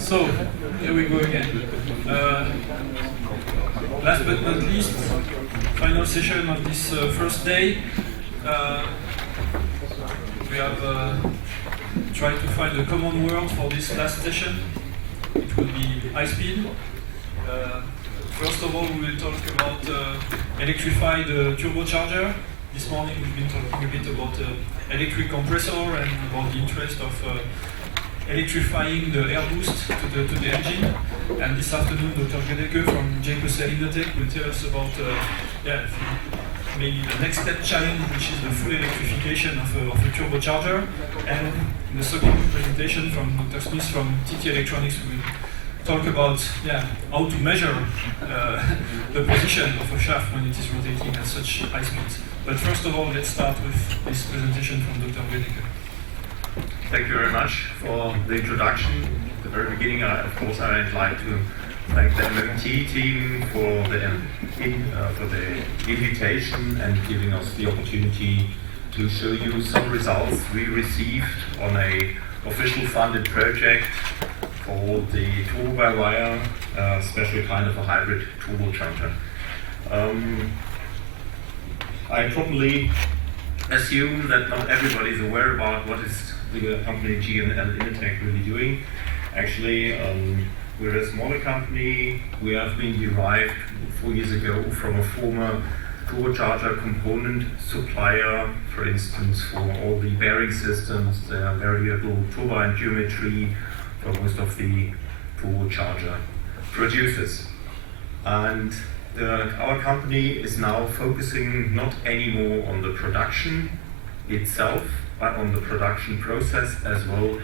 So, here we go again. Last but not least, final session of this first day. We have tried to find a common word for this last session. It will be high speed. First of all, we will talk about electrified turbocharger. This morning we've been talking a bit about electric compressor and about the interest of electrifying the air boost to the engine. And this afternoon, Dr. Gödeke from MMT Gödeke will tell us about maybe the next step challenge, which is the full electrification of a turbocharger. And in the second presentation from Dr. Smith from TT Electronics, we will talk about how to measure the position of a shaft when it is rotating at such high speeds. But first of all, let's start with this presentation from Dr. Gödeke. Thank you very much for the introduction. At the very beginning, of course, I'd like to thank the MMT team for the invitation and giving us the opportunity to show you some results we received on a official funded project called the turbo-by-wire, special kind of a hybrid turbocharger. I probably assume that not everybody is aware about what is the company MMT Gödeke really doing. Actually, we're a smaller company. We have been derived 4 years ago from a former turbocharger component supplier, for instance, for all the bearing systems, the variable turbine geometry for most of the turbocharger producers. And our company is now focusing not anymore on the production itself, but on the production process as well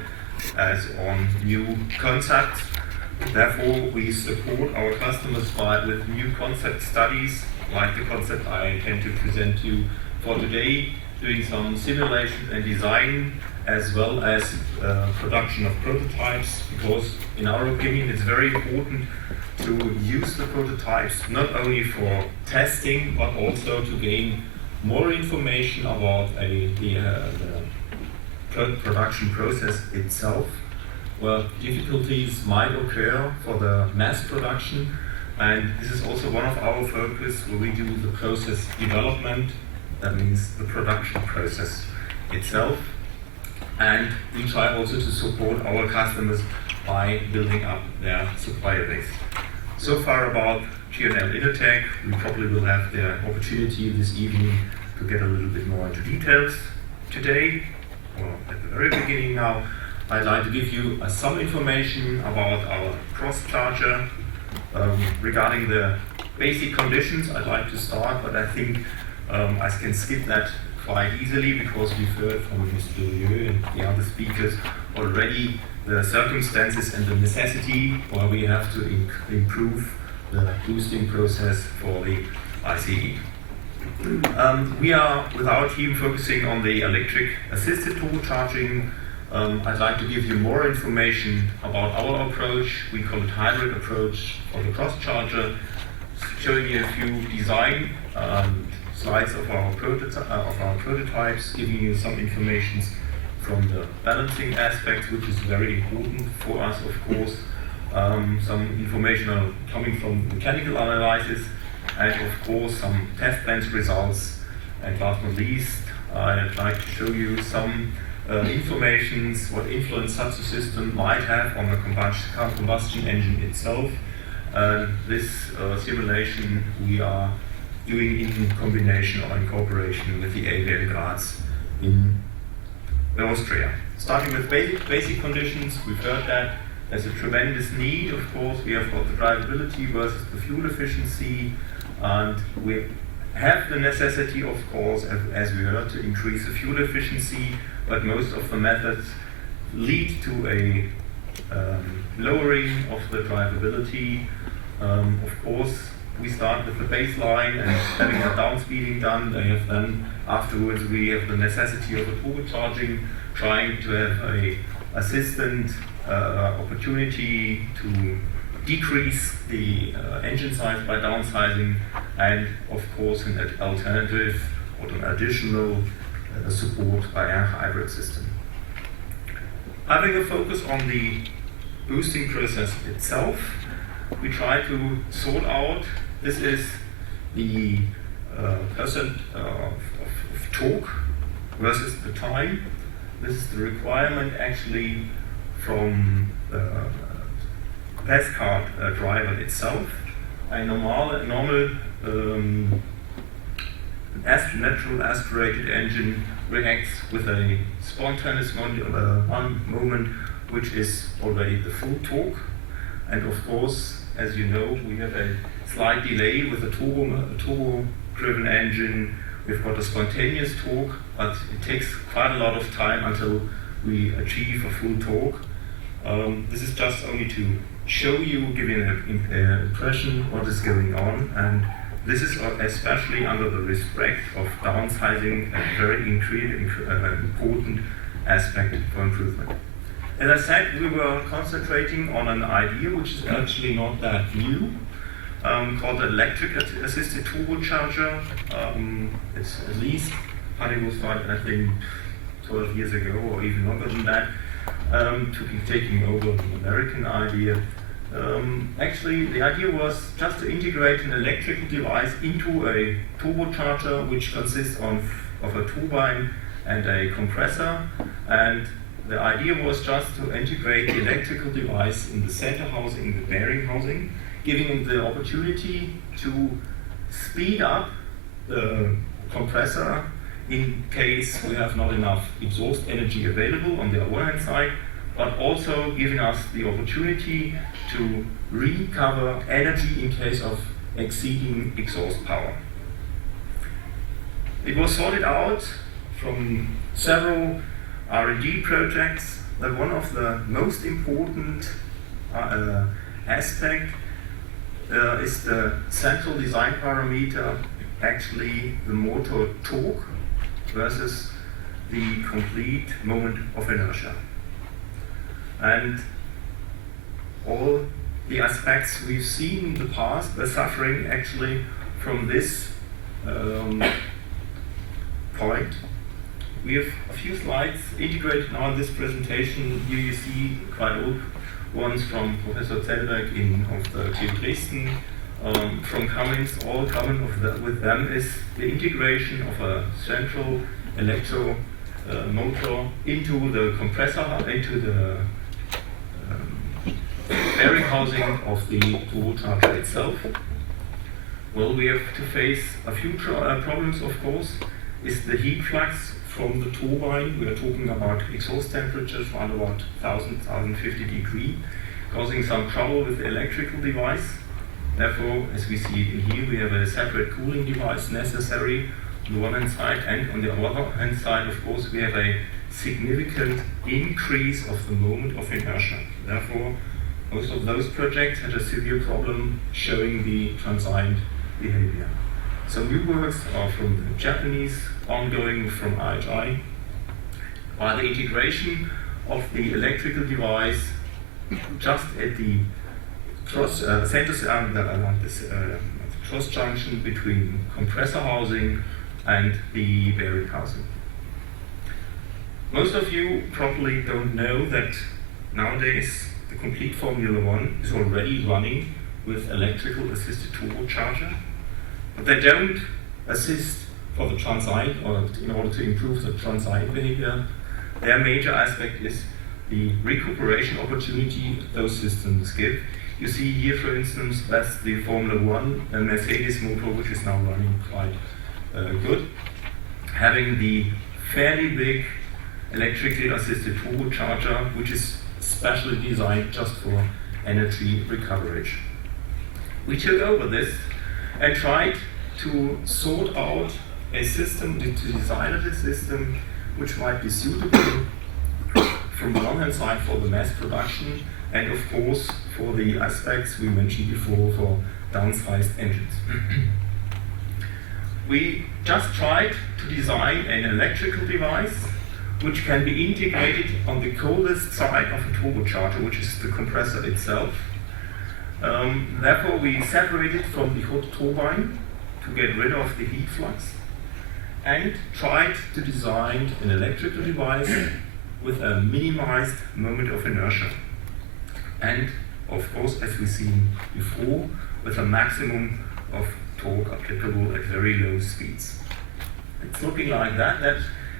as on new concepts. Therefore, we support our customers with new concept studies, like the concept I intend to present to you for today, doing some simulation and design, as well as production of prototypes, because in our opinion it's very important to use the prototypes not only for testing but also to gain more information about the production process itself, where difficulties might occur for the mass production. And this is also one of our focus where we do the process development, that means the production process itself. And we try also to support our customers by building up their supplier base. So far about MMT Gödeke, we probably will have the opportunity this evening to get a little bit more into details. Today, or at the very beginning now, I'd like to give you some information about our cross charger. Regarding the basic conditions, I'd like to start, but I think I can skip that quite easily because we've heard from Mr. Lieu and the other speakers already the circumstances and the necessity why we have to improve the boosting process for the ICE. We are, with our team, focusing on the electric assisted turbocharging. I'd like to give you more information about our approach. We call it hybrid approach for the cross charger, showing you a few design slides of our prototypes, giving you some information from the balancing aspect, which is very important for us, of course. Some information coming from mechanical analysis, and of course some test bench results. And last but not least, I'd like to show you some information what influence such a system might have on the combustion engine itself. This simulation we are doing in combination or in cooperation with the AWL Graz in Austria. Starting with basic conditions, we've heard that there's a tremendous need. Of course, we have got the drivability versus the fuel efficiency, and we have the necessity, of course, as we heard, to increase the fuel efficiency, but most of the methods lead to a lowering of the drivability. Of course, we start with the baseline and having a downspeeding done. Then afterwards we have the necessity of a turbocharging, trying to have a assistant opportunity to decrease the engine size by downsizing, and of course an alternative or an additional support by a hybrid system. Having a focus on the boosting process itself. We try to sort out, this is the percent of torque versus the time. This is the requirement actually from the pass card driver itself. A normal natural aspirated engine reacts with a spontaneous moment, which is already the full torque. And of course, as you know, we have a slight delay with a turbo-driven engine. We've got a spontaneous torque, but it takes quite a lot of time until we achieve a full torque. This is just only to show you, give you an impression what is going on, and this is especially under the respect of downsizing a very important aspect for improvement. As I said, we were concentrating on an idea which is actually not that new, called the electric assisted turbocharger. It's at least, Honey was started, I think, 12 years ago or even longer than that, taking over the American idea. Actually, the idea was just to integrate an electrical device into a turbocharger, which consists of a turbine and a compressor. And the idea was just to integrate the electrical device in the center housing, the bearing housing, giving them the opportunity to speed up the compressor in case we have not enough exhaust energy available on the one hand side, but also giving us the opportunity to recover energy in case of exceeding exhaust power. It was sorted out from several R&D projects that one of the most important aspect is the central design parameter, actually the motor torque versus the complete moment of inertia. And all the aspects we've seen in the past were suffering actually from this point. We have a few slides integrated now in this presentation. Here you see quite old ones from Professor Zellberg of the TU Dresden, from Cummins. All common with them is the integration of a central electro motor into the compressor, into the bearing housing of the turbocharger itself. Well, we have to face a few problems, of course. Is the heat flux from the turbine. We are talking about exhaust temperatures around about 1050 degrees, causing some trouble with the electrical device. Therefore, as we see it in here, we have a separate cooling device necessary on the one hand side, and on the other hand side, of course, we have a significant increase of the moment of inertia. Therefore, most of those projects had a severe problem showing the transient behavior. Some new works are from the Japanese, ongoing from IHI, by the integration of the electrical device just at the cross junction between compressor housing and the bearing housing. Most of you probably don't know that nowadays the complete Formula One is already running with electrical assisted turbocharger, but they don't assist for the transient, or in order to improve the transient behavior. Their major aspect is the recuperation opportunity those systems give. You see here, for instance, that's the Formula One Mercedes motor, which is now running quite good, having the fairly big electrically assisted turbocharger, which is specially designed just for energy recovery. We took over this and tried to sort out a system, to design a system which might be suitable from the one hand side for the mass production, and of course for the aspects we mentioned before for downsized engines. We just tried to design an electrical device which can be integrated on the coldest side of a turbocharger, which is the compressor itself. Therefore, we separated from the hot turbine to get rid of the heat flux, and tried to design an electrical device with a minimized moment of inertia. and of course, as we've seen before, with a maximum of torque applicable at very low speeds. It's looking like that. That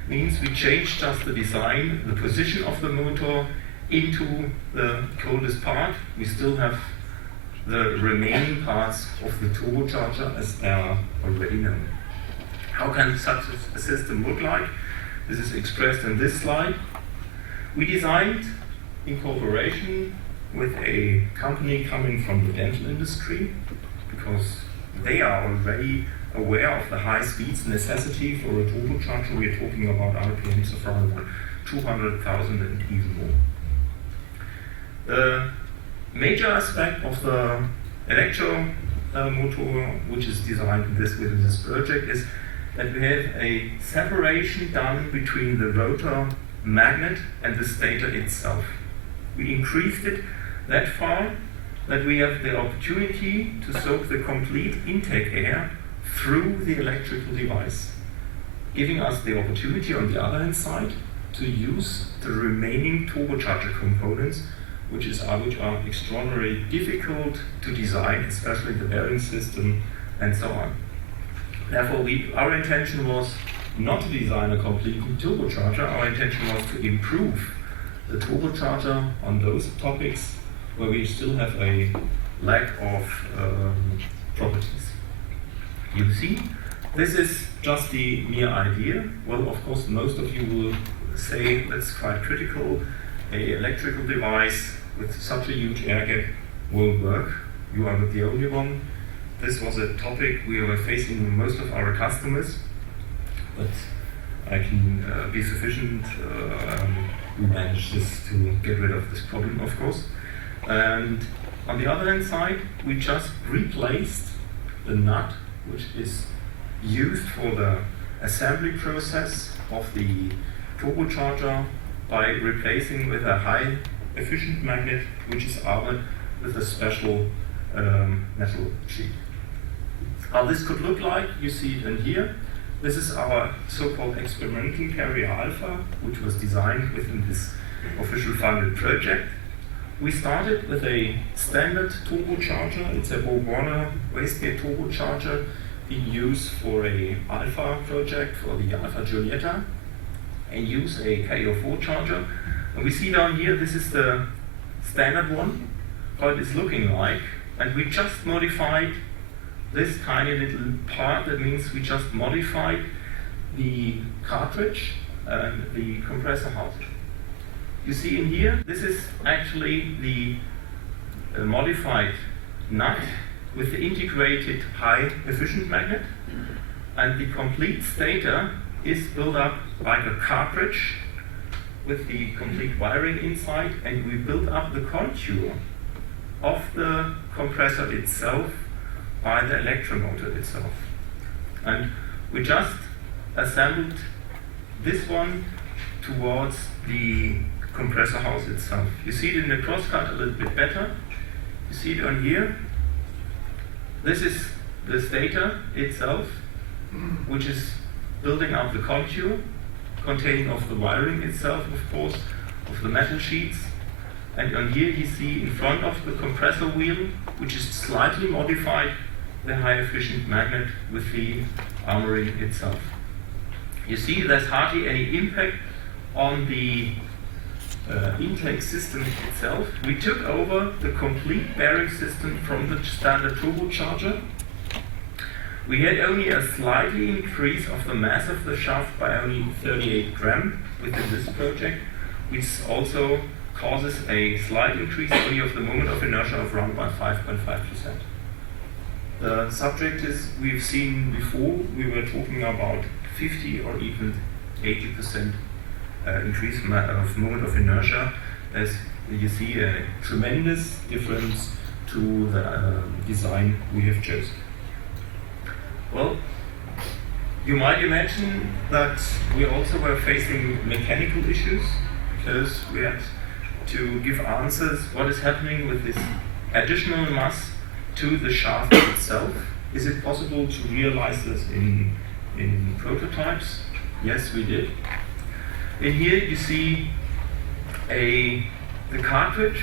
means we change just the design, the position of the motor into the coldest part. We still have the remaining parts of the turbocharger as they are already known. How can such a system look like? This is expressed in this slide. We designed in cooperation with a company coming from the dental industry, because they are already aware of the high speeds necessity for a turbocharger. We are talking about RPMs of around 200,000 and even more. The major aspect of the electro motor, which is designed within this project, is that we have a separation done between the rotor magnet and the stator itself. We increased it that far that we have the opportunity to soak the complete intake air through the electrical device, giving us the opportunity on the other hand side to use the remaining turbocharger components, which are extraordinarily difficult to design, especially the bearing system and so on. Therefore, our intention was not to design a complete turbocharger. Our intention was to improve the turbocharger on those topics where we still have a lack of properties. You see, this is just the mere idea. Well, of course, most of you will say that's quite critical. An electrical device with such a huge air gap won't work. You are not the only one. This was a topic we were facing with most of our customers, but I can be sufficient. We managed this to get rid of this problem, of course. And on the other hand side, we just replaced the nut, which is used for the assembly process of the turbocharger, by replacing with a high efficient magnet, which is armored with a special metal sheet. How this could look like, you see it in here. This is our so-called experimental carrier alpha, which was designed within this official funded project. We started with a standard turbocharger. It's a Borg-Warner wastegate turbocharger being used for a alpha project, for the Alpha Giulietta, and use a KO4 charger. And we see down here, this is the standard one, how it is looking like. And we just modified this tiny little part. That means we just modified the cartridge and the compressor housing. You see in here, this is actually the modified nut with the integrated high efficient magnet, and the complete stator is built up like a cartridge with the complete wiring inside, and we built up the contour of the compressor itself by the electromotor itself. And we just assembled this one towards the compressor house itself. You see it in the crosscut a little bit better. You see it on here. This is the stator itself, which is building up the contour, containing of the wiring itself, of course, of the metal sheets. And on here you see in front of the compressor wheel, which is slightly modified, the high efficient magnet with the armoring itself. You see there's hardly any impact on the intake system itself. We took over the complete bearing system from the standard turbocharger. We had only a slightly increase of the mass of the shaft by only 38 grams within this project, which also causes a slight increase only of the moment of inertia of around by 5.5%. The subject is, we've seen before, we were talking about 50 or even 80% increase of moment of inertia. As you see, a tremendous difference to the design we have chosen. Well, you might imagine that we also were facing mechanical issues, because we had to give answers what is happening with this additional mass to the shaft itself. Is it possible to realize this in prototypes? Yes, we did. In here you see the cartridge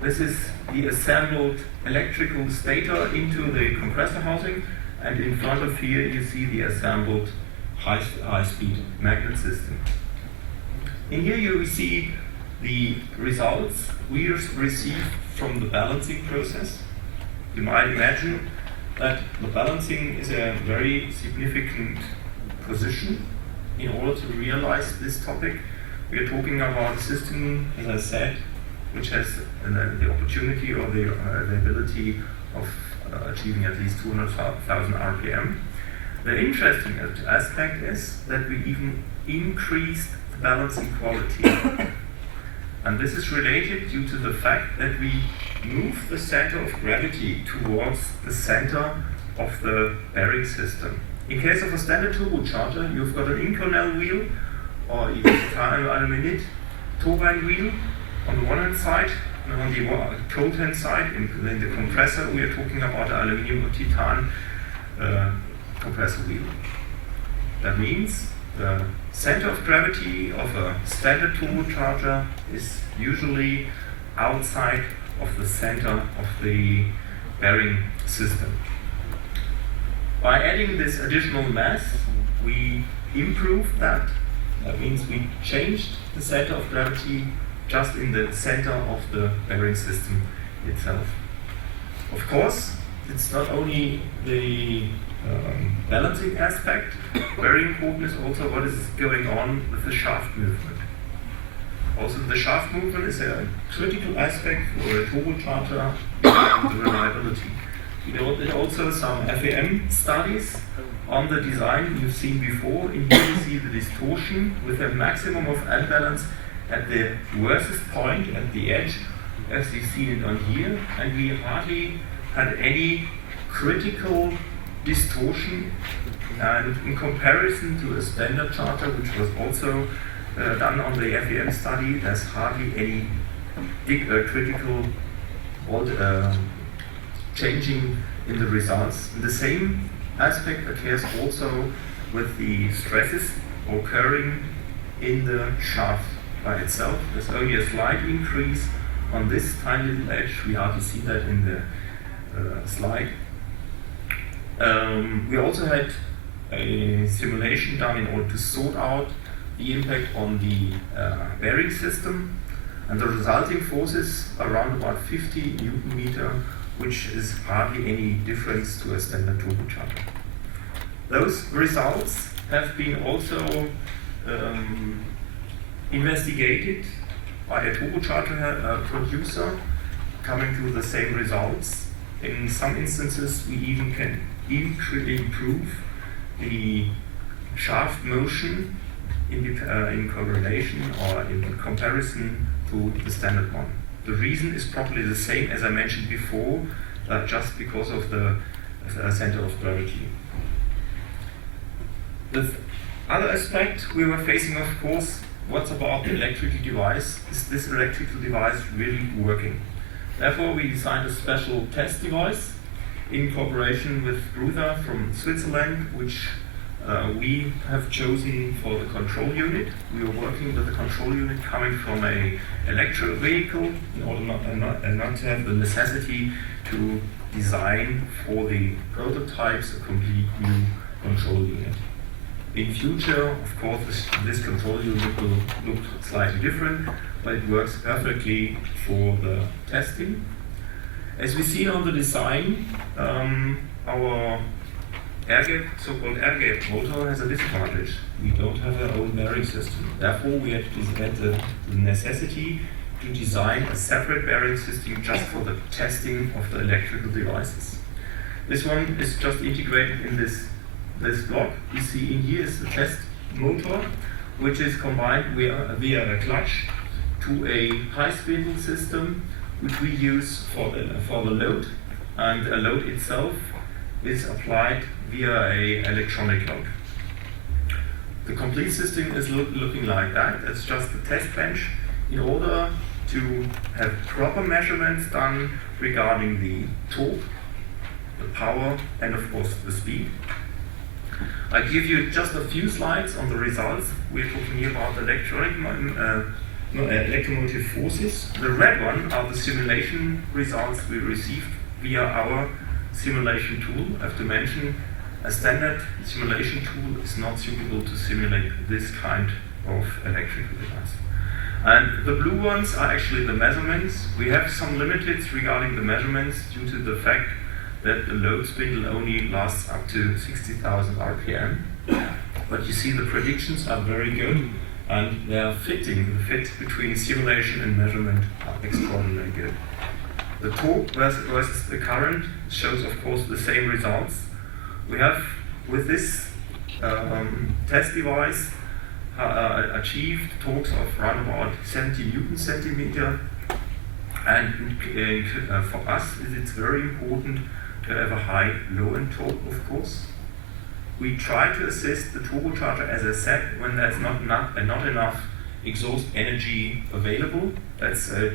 This is the assembled electrical stator into the compressor housing, and in front of here you see the assembled high-speed magnet system. In here you see the results we received from the balancing process. You might imagine that the balancing is a very significant position in order to realize this topic. We are talking about a system, as I said, which has the opportunity or the ability of achieving at least 200,000 RPM. The interesting aspect is that we even increased the balancing quality. And this is related due to the fact that we move the center of gravity towards the center of the bearing system. In case of a standard turbocharger, you've got an Inconel wheel or even an aluminate turbine wheel on the one hand side, and on the cold hand side, in the compressor, we are talking about an aluminum or titan compressor wheel. That means the center of gravity of a standard turbocharger is usually outside of the center of the bearing system. By adding this additional mass, we improved that. That means we changed the center of gravity just in the center of the bearing system itself. Of course, it's not only the balancing aspect, very important is also what is going on with the shaft movement. Also, the shaft movement is a critical aspect for a turbocharger and the reliability. We did also some FEM studies on the design you've seen before. In here you see the distortion with a maximum of unbalance at the worst point at the edge, as you've seen it on here, and we hardly had any critical distortion, and in comparison to a standard charger, which was also done on the FEM study, there's hardly any critical changing in the results. And the same aspect occurs also with the stresses occurring in the shaft by itself. There's only a slight increase on this tiny little edge. We hardly see that in the slide. We also had a simulation done in order to sort out the impact on the bearing system, and the resulting forces around about 50 Newton meter, which is hardly any difference to a standard turbocharger. Those results have been also investigated by a turbocharger producer, coming to the same results. In some instances, we even can improve the shaft motion in correlation or in comparison to the standard one. The reason is probably the same as I mentioned before, just because of the center of gravity. The other aspect we were facing, of course, what's about the electrical device? Is this electrical device really working? Therefore, we designed a special test device in cooperation with Brutha from Switzerland, which we have chosen for the control unit. We are working with the control unit coming from an electric vehicle in order not to have the necessity to design for the prototypes a complete new control unit. In future, of course, this control unit will look slightly different, but it works perfectly for the testing. As we see on the design, our so-called air gap motor has a disadvantage. We don't have our own bearing system. Therefore, we had the necessity to design a separate bearing system just for the testing of the electrical devices. This one is just integrated in this block. You see in here is the test motor, which is combined via a clutch to a high-spindle system, which we use for the load, and the load itself is applied via a electronic load. The complete system is looking like that. It's just a test bench in order to have proper measurements done regarding the torque, the power, and of course the speed. I give you just a few slides on the results. We're talking here about electronic electromotive forces. The red one are the simulation results we received via our simulation tool. I have to mention, a standard simulation tool is not suitable to simulate this kind of electrical device. And the blue ones are actually the measurements. We have some limits regarding the measurements due to the fact that the load spindle only lasts up to 60,000 RPM. But you see the predictions are very good, and they are fitting. The fit between simulation and measurement are extraordinarily good. The torque versus the current shows, of course, the same results. We have, with this test device, achieved torques of around about 70 Newton centimeter. And for us, it's very important to have a high low-end torque, of course. We try to assist the turbocharger, as I said, when there's not enough exhaust energy available. That's a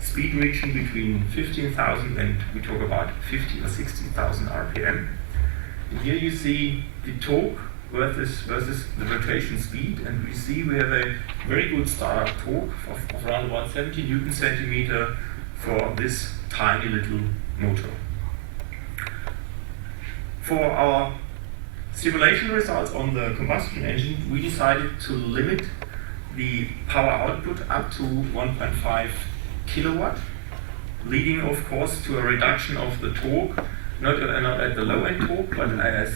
speed region between 15,000 and we talk about 50 or 60,000 RPM. And here you see the torque versus the rotation speed, and we see we have a very good startup torque of around about 70 Newton centimeter for this tiny little motor. For our simulation results on the combustion engine, we decided to limit the power output up to 1.5 kilowatt, leading of course to a reduction of the torque, not at the low end torque, but as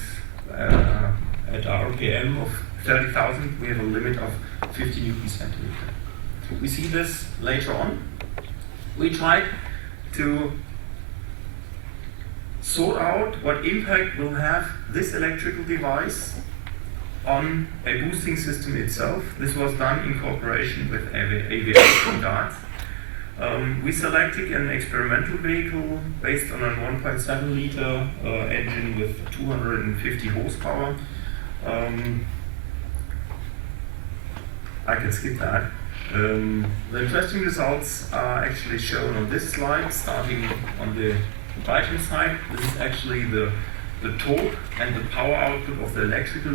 at RPM of 30,000 we have a limit of 50 Newton centimeter. We see this later on. We tried to sort out what impact will have this electrical device on a boosting system itself. This was done in cooperation with aviation guards. We selected an experimental vehicle based on a 1.7 liter engine with 250 horsepower. I can skip that. The interesting results are actually shown on this slide, starting on the right hand side. This is actually the torque and the power output of the electrical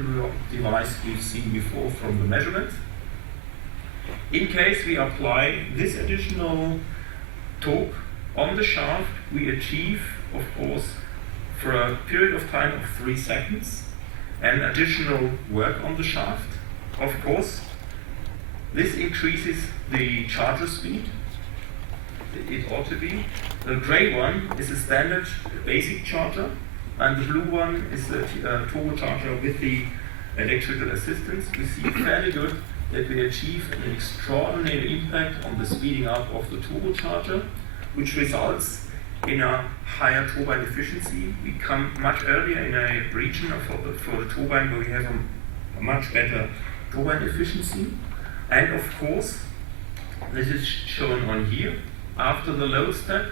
device we've seen before from the measurements. In case we apply this additional torque on the shaft, we achieve, of course, for a period of time of 3 seconds, an additional work on the shaft. Of course, this increases the charger speed. It ought to be. The gray one is a standard basic charger, and the blue one is the turbocharger with the electrical assistance. We see fairly good that we achieve an extraordinary impact on the speeding up of the turbocharger, which results in a higher turbine efficiency. We come much earlier in a region for the turbine where we have a much better turbine efficiency. And of course, this is shown on here. After the load step,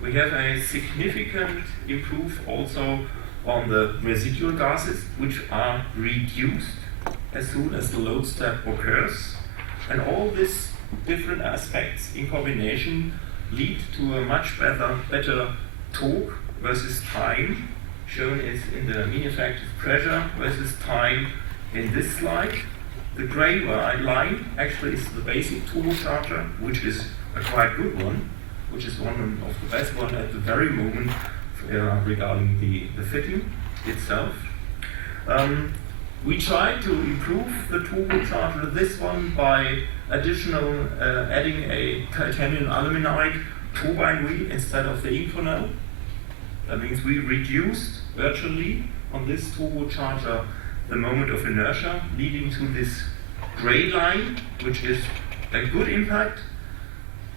we have a significant improve also on the residual gases, which are reduced as soon as the load step occurs. And all these different aspects in combination lead to a much better torque versus time, shown is in the mean effective pressure versus time in this slide. The gray line actually is the basic turbocharger, which is a quite good one, which is one of the best one at the very moment regarding the fitting itself. We tried to improve the turbocharger, this one, by additional adding a titanium aluminide turbine wheel instead of the Inconel. That means we reduced virtually on this turbocharger the moment of inertia, leading to this gray line, which is a good impact.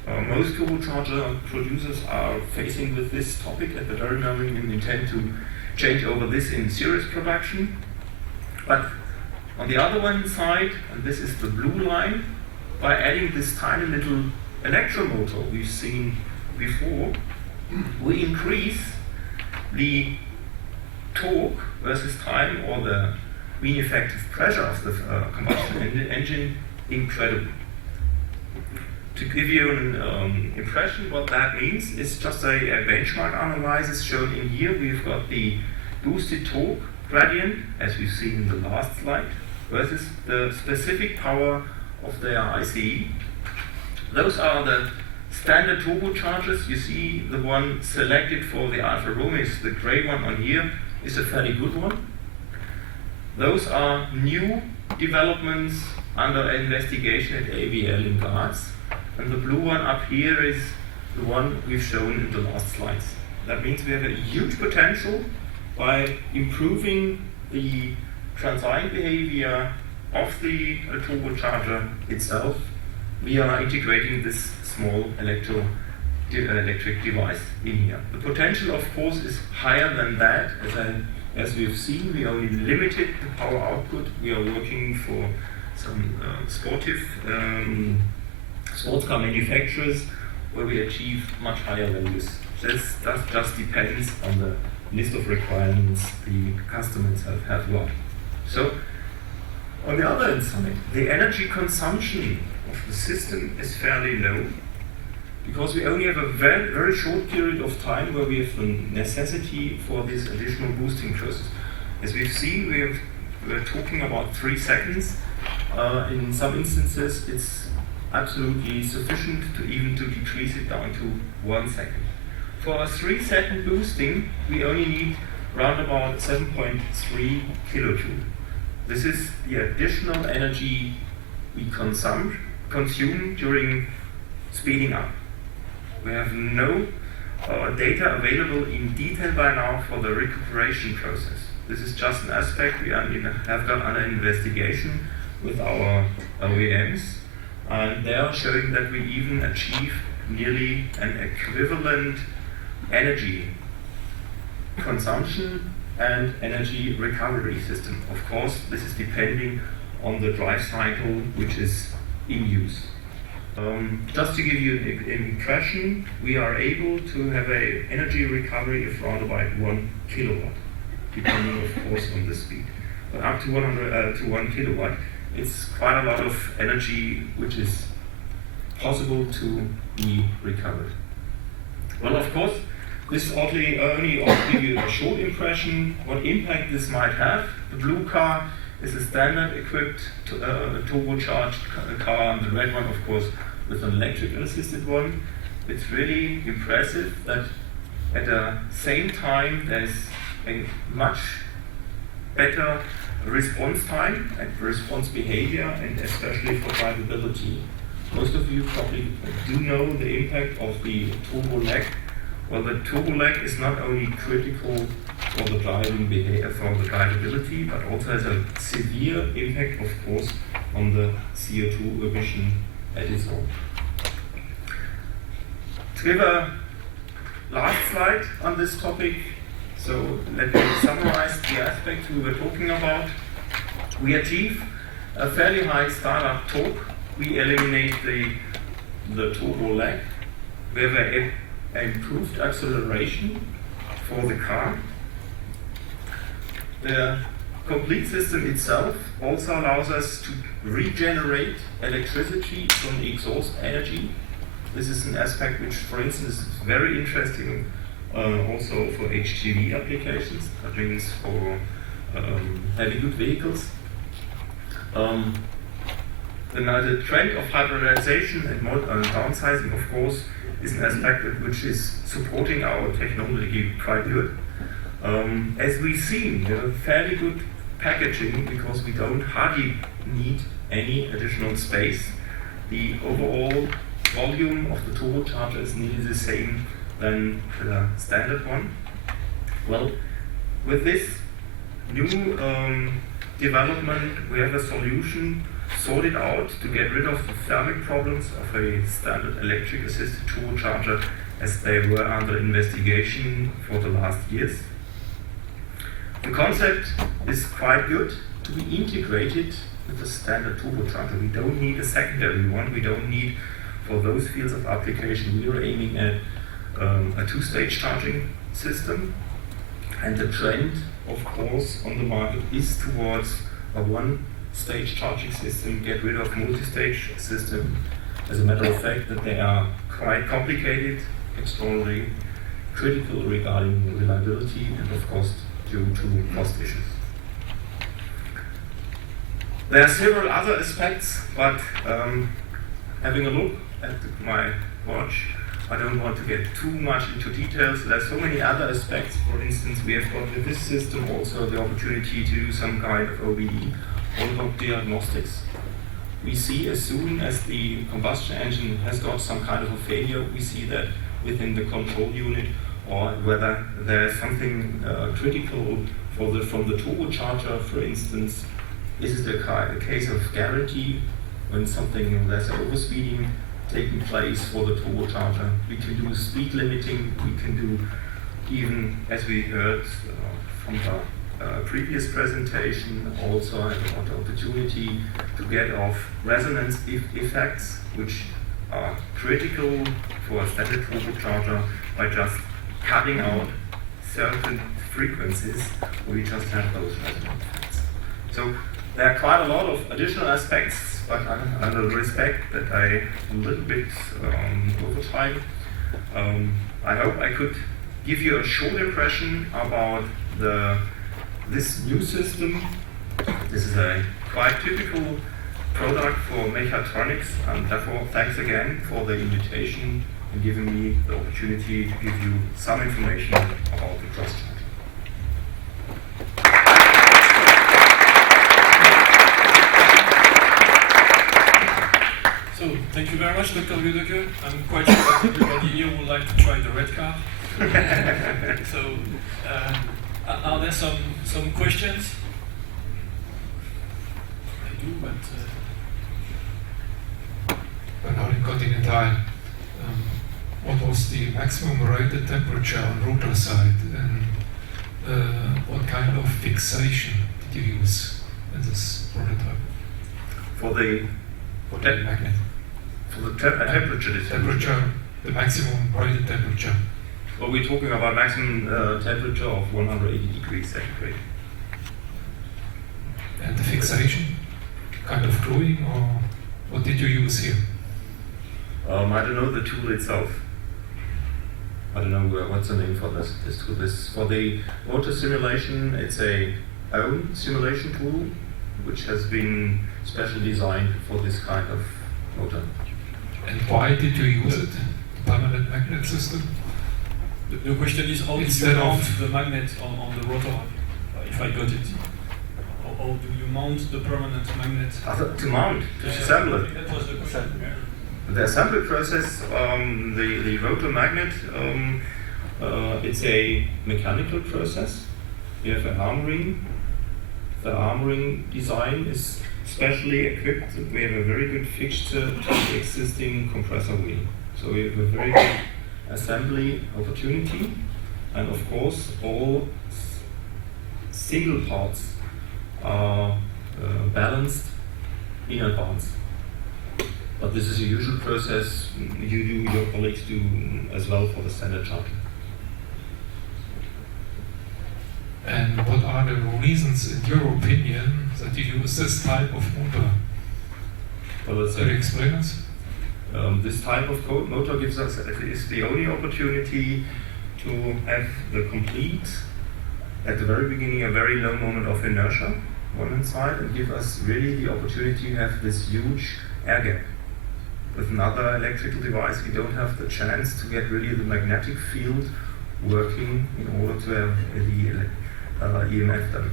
Most turbocharger producers are facing with this topic at the very moment and intend to change over this in series production. But on the other one side, and this is the blue line, by adding this tiny little electromotor we've seen before, we increase the torque versus time, or the mean effective pressure of the combustion engine, incredibly. To give you an impression what that means, is just a benchmark analysis shown in here. We've got the boosted torque gradient, as we've seen in the last slide, versus the specific power of their ICE. Those are the standard turbochargers. You see the one selected for the Alfa Romeo is the grey one on here, is a fairly good one. Those are new developments under investigation at AVL in Graz. And the blue one up here is the one we've shown in the last slides. That means we have a huge potential by improving the transient behavior of the turbocharger itself. We are integrating this small electric device in here. The potential, of course, is higher than that. As we've seen, we only limited the power output. We are working for some sports car manufacturers where we achieve much higher values. This just depends on the list of requirements the customer itself have got. So, on the other hand side, the energy consumption of the system is fairly low because we only have a very, very short period of time where we have the necessity for this additional boosting process. As we've seen, we're talking about 3 seconds. In some instances, it's absolutely sufficient to decrease it down to 1 second. For a 3-second boosting, we only need around about 7.3 kilojoule. This is the additional energy we consume during speeding up. We have no data available in detail by now for the recuperation process. This is just an aspect we have done under investigation with our OEMs, and they are showing that we even achieve nearly an equivalent energy consumption and energy recovery system. Of course, this is depending on the drive cycle which is in use. Just to give you an impression, we are able to have an energy recovery of around about 1 kilowatt, depending of course on the speed. But up to 1 kilowatt, it's quite a lot of energy which is possible to be recovered. Well, of course, this only give you a short impression what impact this might have. The blue car is a standard equipped turbocharged car, and the red one, of course, with an electrical assisted one. It's really impressive that at the same time there's a much better response time and response behavior, and especially for drivability. Most of you probably do know the impact of the turbo lag. Well, the turbo lag is not only critical for the driving behavior, for the drivability, but also has a severe impact, of course, on the CO2 emission at its own. To give a last slide on this topic, so let me summarize the aspects we were talking about. We achieve a fairly high startup torque. We eliminate the turbo lag. We have an improved acceleration for the car. The complete system itself also allows us to regenerate electricity from the exhaust energy. This is an aspect which, for instance, is very interesting also for HGV applications. That means for heavy-duty vehicles. The trend of hybridization and downsizing, of course, is an aspect which is supporting our technology quite good. As we've seen, we have fairly good packaging because we don't hardly need any additional space. The overall volume of the turbocharger is nearly the same than the standard one. Well, with this new development, we have a solution sorted out to get rid of the thermic problems of a standard electric assisted turbocharger as they were under investigation for the last years. The concept is quite good to be integrated with the standard turbocharger. We don't need a secondary one. We don't need, for those fields of application, we are aiming at a 2-stage charging system. And the trend, of course, on the market is towards a 1-stage charging system, get rid of multi-stage system. As a matter of fact, that they are quite complicated, extraordinarily critical regarding reliability and of course due to cost issues. There are several other aspects, but having a look at my watch, I don't want to get too much into details. There's so many other aspects. For instance, we have got with this system also the opportunity to do some kind of OBD, on-board diagnostics. We see as soon as the combustion engine has got some kind of a failure, we see that within the control unit, or whether there is something critical from the turbocharger, for instance. Is it a case of guarantee when something there's overspeeding taking place for the turbocharger? We can do speed limiting, we can do even, as we heard from the previous presentation, also have an opportunity to get off resonance effects, which are critical for a standard turbocharger by just cutting out certain frequencies where we just have those resonance effects. So there are quite a lot of additional aspects, but I will respect that I'm a little bit over time. I hope I could give you a short impression about this new system. This is a quite typical product for mechatronics, and therefore thanks again for the invitation and giving me the opportunity to give you some information about the cross charger. So, thank you very much, Dr. Gödeke. I'm quite sure that everybody here would like to try the red car. So, are there some questions? I do, but... Bernard Continental, what was the maximum rated temperature on rotor side, and what kind of fixation did you use in this prototype? For the magnet. For the temperature, the maximum rated temperature. Well, we're talking about maximum temperature of 180 degrees centigrade. And the fixation, kind of gluing, or what did you use here? I don't know the tool itself. I don't know what's the name for this tool. For the rotor simulation, it's a own simulation tool which has been specially designed for this kind of motor. And why did you use it? Permanent magnet system? The question is, how did you mount the magnet on the rotor, if I got it? Or do you mount the permanent magnet? To mount, to assemble it. That was the question. The assembly process, the rotor magnet, it's a mechanical process. We have an armoring. The armoring design is specially equipped. We have a very good fixture to the existing compressor wheel. So we have a very good assembly opportunity, and of course all single parts are balanced in advance. But this is a usual process your colleagues do as well for the standard charger. And what are the reasons, in your opinion, that you use this type of motor? Well, Can you explain us? This type of motor gives us, is the only opportunity to have the complete, at the very beginning, a very low moment of inertia on one side, and give us really the opportunity to have this huge air gap. With another electrical device, we don't have the chance to get really the magnetic field working in order to have the EMF done.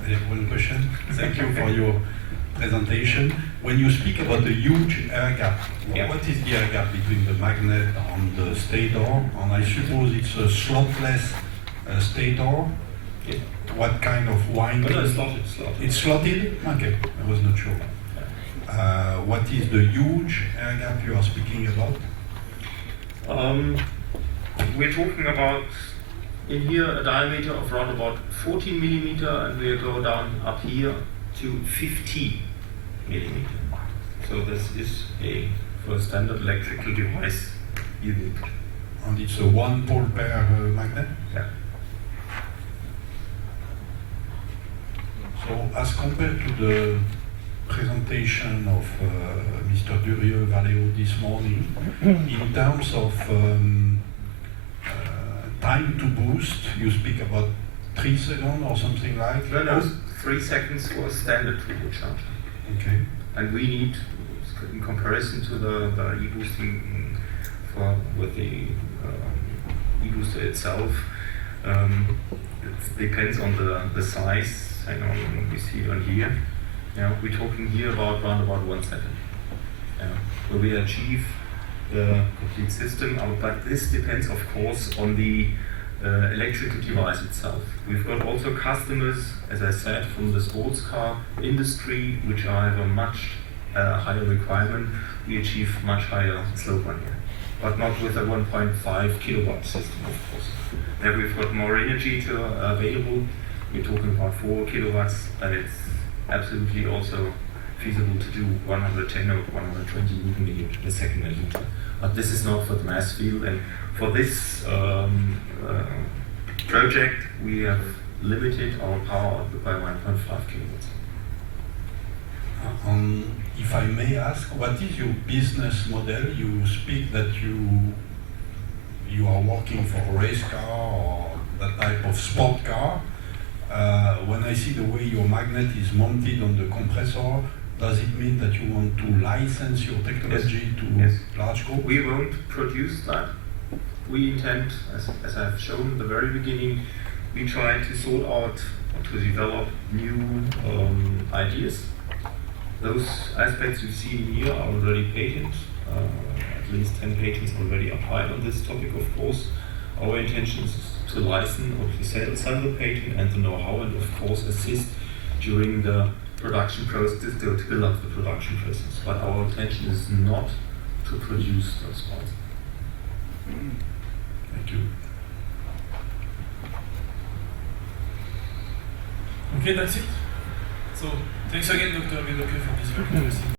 I have one question. Thank you for your presentation. When you speak about the huge air gap, what is the air gap between the magnet and the stator? And I suppose it's a slotless stator. Yeah. What kind of winding? No, it's slotted. It's slotted? Okay, I was not sure. What is the huge air gap you are speaking about? We're talking about, in here, a diameter of around about 14 millimeter, and we'll go down up here to 15 millimeter. So this is for a standard electrical device, unique. And it's a one pole pair magnet? Yeah. So as compared to the presentation of Mr. Durieux-Valeo this morning, in terms of time to boost, you speak about 3 seconds or something like? No, 3 seconds for a standard turbocharger. Okay. And we need, in comparison to the e-boosting with the e-booster itself, it depends on the size. Hang on, we see on here. Yeah, we're talking here about around about 1 second. Where we achieve the complete system, but this depends, of course, on the electrical device itself. We've got also customers, as I said, from the sports car industry, which have a much higher requirement. We achieve much higher slope on here, but not with a 1.5 kilowatt system, of course. Then we've got more energy available. We're talking about 4 kilowatts, and it's absolutely also feasible to do 110 or 120 Newton meter per second a liter. But this is not for the mass field, and for this project we have limited our power output by 1.5 kilowatts. If I may ask, what is your business model? You speak that you are working for a race car or that type of sport car. When I see the way your magnet is mounted on the compressor, does it mean that you want to license your technology to large groups? We won't produce that. We intend, as I've shown at the very beginning, we try to sort out, to develop new ideas. Those aspects you see here are already patented. At least 10 patents already applied on this topic, of course. Our intention is to license or to sell the patent and the know-how, and of course assist during the production process to build up the production process. But our intention is not to produce those parts. Thank you. Okay, that's it. So thanks again, Dr. Gödeke, for this very interesting